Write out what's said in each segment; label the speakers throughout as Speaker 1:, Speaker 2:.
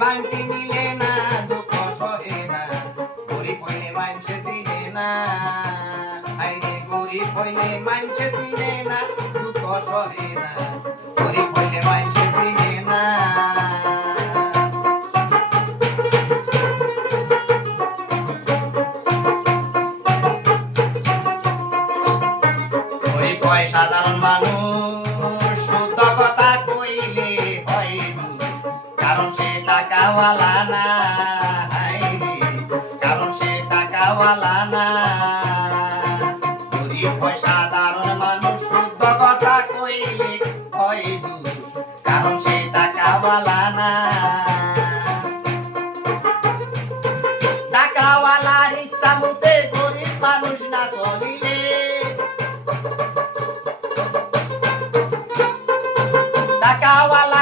Speaker 1: বান্টি মিলে না, দুঃখ সহে না। গরিব হইলে মানুষে চিনে না। আইরে গরিব হইলে মানুষে চিনে না, দুঃখ সহে না। গরিব হইলে মানুষে চিনে না। সাধারণ মানুষ, শুদ্ধ কথা কইলে হয় কারণ সে টাকাওয়ালা না কারণ সে টাকাওয়ালা না গরিব সাধারণ মানুষ, শুদ্ধ কথা কইলে হয় কারণ সে টাকাওয়ালা না টাকাওয়ালার ইচ্ছা মতে গরিব মানুষ না চলিলে। টাকাওয়ালার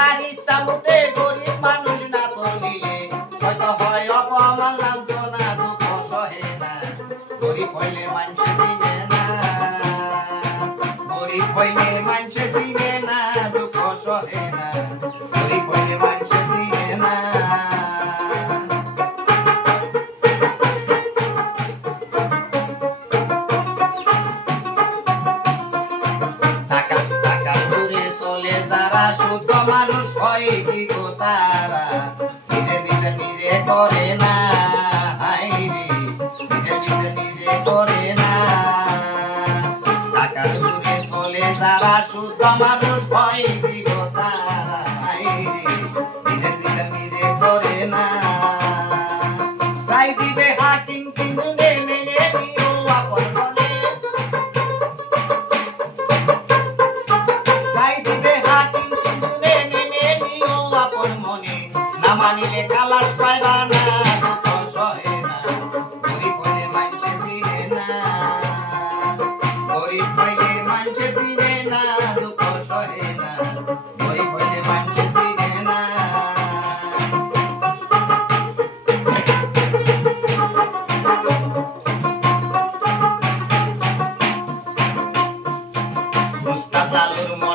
Speaker 1: হয়তো হয় অপমান লাঞ্ছনা দুঃখ সহে না গরিব হইলে মানুষে চিনে না। গরিব হইলে মানুষে চিনে না, দুঃখ সহে না। গরিব হইলে মানুষে চিনে না। টাকা টাকা দূরে চলে যারা শুদ্ধ মানুষ হয়, কি চলে যারা মানুষ হয় কি তারা হাই রে নিজে করে না। রাই দিবে হাকিম কিন্তু মেনে নিও আপন মনে। তাই দিবে হাকিম কিন্তু মেনে নিও আপন মনে। না মানিলে কালাস পাইবা না সহে